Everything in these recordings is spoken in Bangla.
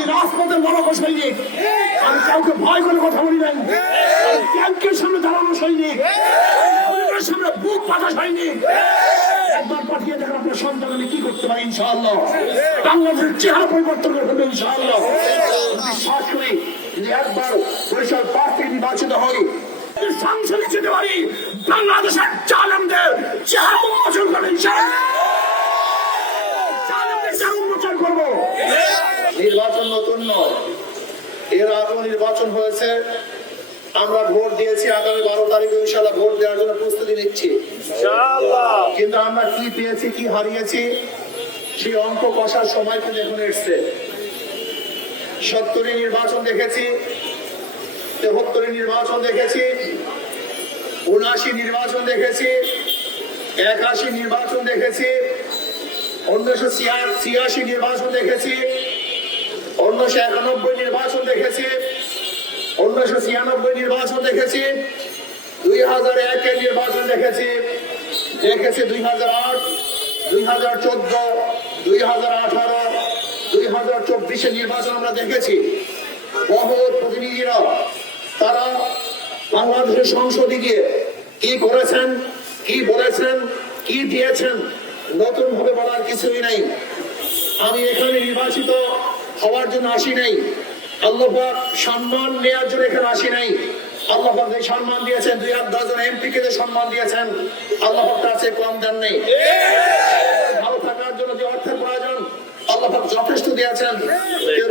আমি রাজপথের লড়াক সৈনিক, আমি কাউকে ভয় করে কথা বলি নাই, আমি ট্যাঙ্কের সামনে দাঁড়ানো সৈনিক, আমার সামনে বুক পাতা সৈনিক। একবার পাঠিয়ে দেখেন আপনার সন্তান আমি কি করতে পারি ইনশাআল্লাহ। বাংলাদেশের চেহারা পরিবর্তন করে ফেলবে ইনশাআল্লাহ। বিশ্বাস করি যে একবার বরিশাল 5 থেকে নির্বাচিত হই, সংসদে যেতে পারি, বাংলাদেশের জালেমদের চেহারা উন্মোচন করবে ইনশাআল্লাহ। জালেমদের চেহারা উন্মোচন করবো। নির্বাচন নতুন নয়, এর আগেও নির্বাচন হয়েছে, আমরা ভোট দিয়েছি। আগামী 12 তারিখে ইনশাআল্লাহ ভোট দেওয়ার জন্য প্রস্তুতি নিচ্ছি ইনশাআল্লাহ। কিন্তু আমরা কি পেয়েছি কি হারিয়েছি সেই অঙ্ক কষার সময় কিন্তু এখন এসছে। 70 নির্বাচন দেখেছি, 73 নির্বাচন দেখেছি, 79 নির্বাচন দেখেছি, 81 নির্বাচন দেখেছি, 1986 নির্বাচন দেখেছি, 1991 নির্বাচন দেখেছি, 1996 নির্বাচন দেখেছি, 2001 এর নির্বাচন দেখেছি, 2008, 2014, 2018, 2024 এর নির্বাচন আমরা দেখেছি। বহু প্রতিনিধিরা তারা বাংলাদেশের সংসদে গিয়ে কি করেছেন, কি বলেছেন, কি দিয়েছেন, নতুন ভাবে বলার কিছুই নাই। আমি এখানে নির্বাচিত হওয়ার জন্য আসি নাই, আল্লাহ পাক সম্মান নেওয়ার জন্য এখানে আসি নাই। আল্লাহ পাক যে সম্মান দিয়েছেন, 2-10 জন এমপি কে যে সম্মান দিয়েছেন, আল্লাহ পাক তার চেয়ে কম দেন নাই। ভালো থাকার জন্য যে অর্থের প্রয়োজন আল্লাহ পাক যথেষ্ট দিয়েছেন।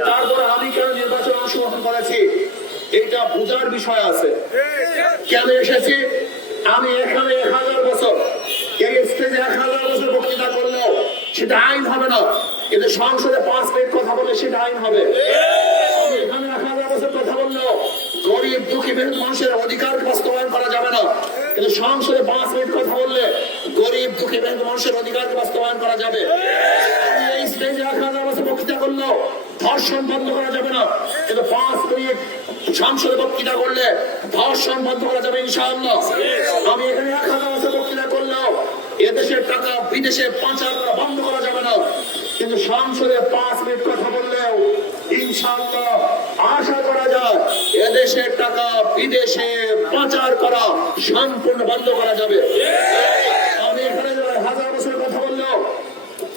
তারপরে আমি কেন নির্বাচনে অংশগ্রহণ করেছি এটা বোঝার বিষয় আছে। কেন এসেছি? আমি এখানে 1000 বছর, এই স্টেজে 1000 বছর বক্তৃতা করলেও সেটা আইন হবে না, কিন্তু সংসদে 5 মিনিট কথা বলে সেটা আইন হবে। আমি এখানে 1000 বছর কথা বললেও গরিব দুঃখী মেহনত মানুষের অধিকার বাস্তবায়ন করা যাবে না, কিন্তু সংসদে 5 মিনিট কথা বললে গরিব দুঃখী মেহনত মানুষের অধিকার বাস্তবায়ন করা যাবে। আমি এই স্টেজে 1000 বছর বক্তৃতা করলেও ধর্ষণ বন্ধ করা যাবে না, কিন্তু 5 মিনিট সংসদে বক্তৃতা করলে ধর্ষণ বন্ধ করা যাবে ইনশাআল্লাহ। আমি এখানে 1000 বছর বক্তৃতা করলেও এদেশের টাকা বিদেশে পাচার করা বন্ধ করা যাবে না, কিন্তু সংসদে 5 মিনিট কথা বললেও ইনশাআল্লাহ আশা করা যায় এদেশের টাকা বিদেশে পাচার করা সম্পূর্ণ বন্ধ করা যাবে। আমি এখানে 1000 বছর কথা বললেও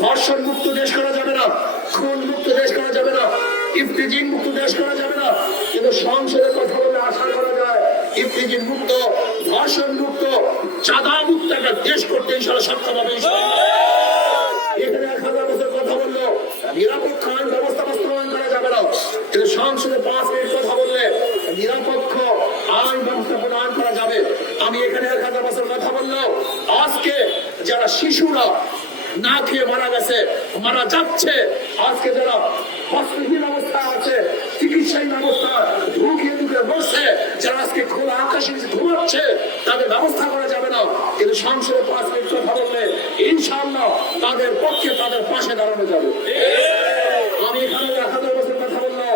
ধর্ষণ মুক্ত দেশ করা যাবে না, খুন মুক্ত দেশ করা যাবে না, ইফতিজিং মুক্ত দেশ করা যাবে না, কিন্তু সংসদে কথা বলে আশা করা যায় ইফতিজিং মুক্ত, ধর্ষণ মুক্ত, চাঁদা মুক্ত একটা দেশ করতে ইনশাআল্লাহ সক্ষম হবে। এখানে 1000 বছর কথা বললেও নিরপেক্ষ আইন ব্যবস্থা বাস্তবায়ন করা যাবে না, কিন্তু সংসদে 5 মিনিট কথা বললে নিরপেক্ষ আইন ব্যবস্থা প্রণয়ন করা যাবে। আমি এখানে 1000 বছর কথা বললেও আজকে যারা শিশুরা না খেয়ে মারা গেছে, মারা যাচ্ছে, আজকে যারা হস্তহীন অবস্থা আছে, চিকিৎসাহীন অবস্থা, ঢুকিয়ে ঢুকিয়ে বসছে, যারা আজকে খোলা আকাশে ঘুমাচ্ছে, তাদের ব্যবস্থা করা যাবে না, কিন্তু সংসদে 5 মিনিট কথা বললে ইনশাআল্লাহ তাদের পক্ষে তাদের পাশে দাঁড়ানো যাবে। আমি এখানে 1000 বছর কথা বললেও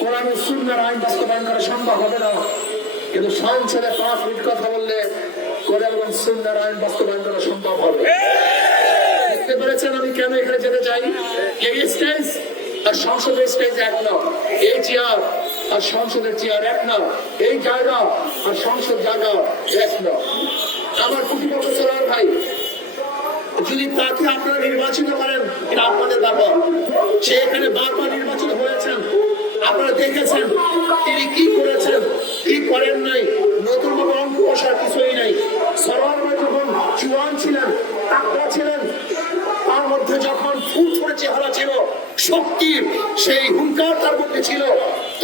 কোরআন ও সুন্নাহর আইন বাস্তবায়ন করা সম্ভব হবে না, কিন্তু সংসদে 5 মিনিট কথা বললে কোরআন এবং সুন্নাহর আইন বাস্তবায়ন করা সম্ভব হবে। বুঝতে পেরেছেন আমি কেন এখানে যেতে চাই? এই স্টেজ আর সংসদের স্টেজ এক না, এই চেয়ার আর সংসদের চেয়ার এক না, এই জায়গা আর সংসদ জায়গা এক না। আমার প্রতিপক্ষ সোনার ভাই, যদি তাকে আপনারা নির্বাচিত করেন এটা আপনাদের ব্যাপার। সে এখানে বারবার নির্বাচিত হয়েছেন, আপনারা দেখেছেন তিনি কি করেছেন, কি করেন নাই, নতুন ভাবে অঙ্ক কষার কিছুই নাই। সরোয়ার ভাই যখন জুয়ান ছিলেন, তাকওয়া ছিলেন, তার মধ্যে যখন ফুটফুটে চেহারা ছিল, শক্তির সেই হুঙ্কার তার মধ্যে ছিল,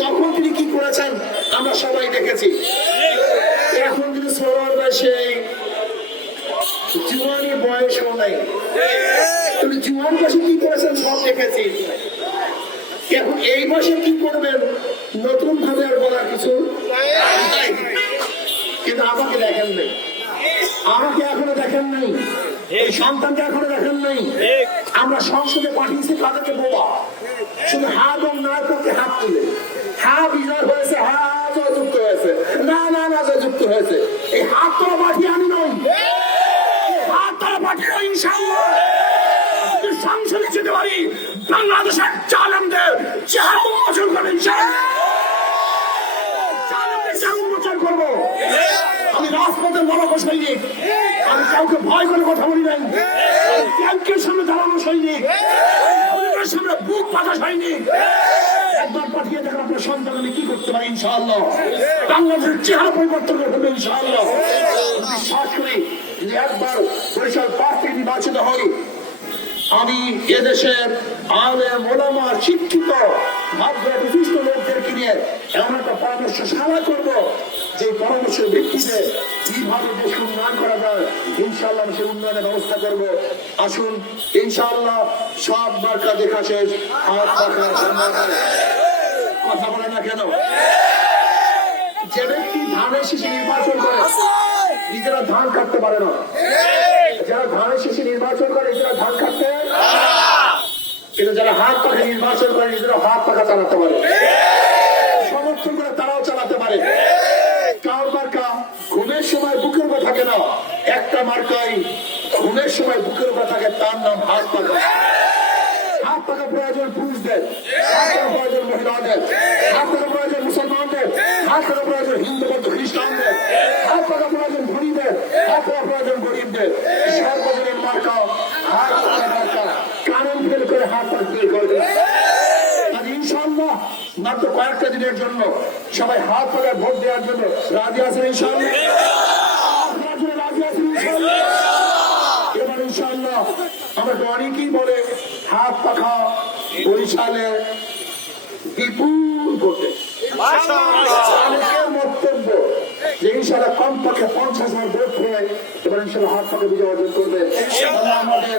তখন তিনি কি করেছেন আমরা সবাই দেখেছি। এখন যদি সরোয়ার ভাই সেই জুয়ানি বয়সও নাই, তুমি জুয়ান বয়সে কি করেছেন সব দেখেছি। এখন এই বয়সে কি করবেন নতুন ভাবে আর বলার কিছু নাই, কিন্তু আমাকে দেখেন নাই, আমাকে এখনো দেখেন নাই, এই সন্তানকে এখনো দেখেন নাই। আমরা সংসদে পাঠিয়েছি তাদেরকে বোবা, শুধু হা এবং না করতে হাত তুলে, হা বিজয় হয়েছে, হা জয়যুক্ত হয়েছে, না না না জয়যুক্ত হয়েছে। এই হাত তোলা পাঠিয়ে আমি নই, হাত তোলা পাঠিয়ে ইনশাআল্লাহ সংসদে যেতে পারি। বাংলাদেশের জালেমদের চেহারা উন্মোচন করবে ইনশাআল্লাহ। জালেমদের চেহারা উন্মোচন করবো। আমি রাজপথের লড়াক সৈনিক, আমি কাউকে ভয় করে কথা বলি নাই। আমি ট্যাঙ্কের সামনে দাঁড়ানো সৈনিক, আমার সামনে বুক পাতা সৈনিক। একবার পাঠিয়ে দেখেন আপনার সন্তান আমি কি করতে পারি ইনশাআল্লাহ। বাংলাদেশের চেহারা পরিবর্তন করবে ইনশাআল্লাহ। বিশ্বাস করি যে একবার বরিশাল 5 থেকে নির্বাচিত হই, আমি এদেশের আলেম ওলামা শিক্ষিত ভাগ্য বিশিষ্ট লোকদেরকে নিয়ে এমন একটা পরামর্শ শালা করব, যে পরামর্শের ভিত্তিতে কিভাবে দেশ উন্নয়ন করা যায় ইনশাআল্লাহ আমি সেই উন্নয়নের ব্যবস্থা করব। আসুন ইনশাআল্লাহ সব মার্কা দেখা শেষ, হাত পাখার কথা বলে না কেন? যে ব্যক্তি ধানের শীষে নির্বাচন করে নিজেরা ধান কাটতে পারে না, যারা ধানের শীষে নির্বাচন করে নিজেরা ধান কাটতে, কিন্তু যারা হাত পাখা নির্বাচন করে নিজেরা হাত পাখা চালাতে পারে, সমর্থন করে তারাও চালাতে পারে। কার মার্কা ঘুমের সময় বুকের উপর থাকে না, একটা মার্কাই ঘুমের সময় বুকের উপর থাকে, তার নাম হাত পাখা। হাত পাখা প্রয়োজন পুরুষদের, হাত পাখা প্রয়োজন মহিলাদের, হাত পাখা প্রয়োজন মুসলমানদের, হাত পাখা প্রয়োজন হিন্দু বৌদ্ধ খ্রিস্টানদের, হাত পাখা প্রয়োজন ধনীদের, হাত পাখা প্রয়োজন গরিবদের। সর্বজনীন মার্কা হাত পাখা মার্কা। কারণ ফেল করে হাত পাখা ফেল করবে ইনশাআল্লাহ। মাত্র কয়েকটা দিনের জন্য সবাই হাত পাখায় ভোট দেওয়ার জন্য রাজি আছেন ইনশাআল্লাহ? রাজি আছেন ইনশাআল্লাহ? এবার ইনশাআল্লাহ আমরা তো অনেকেই বলে হাত পাখা বরিশালে বিপুল ভোটে, অনেকের বক্তব্য যে ইনশাআল্লাহ কমপক্ষে 50,000 ভোট হয়ে এবার ইনশাআল্লাহ হাত পাখা বিজয় অর্জন করবে। আমাদের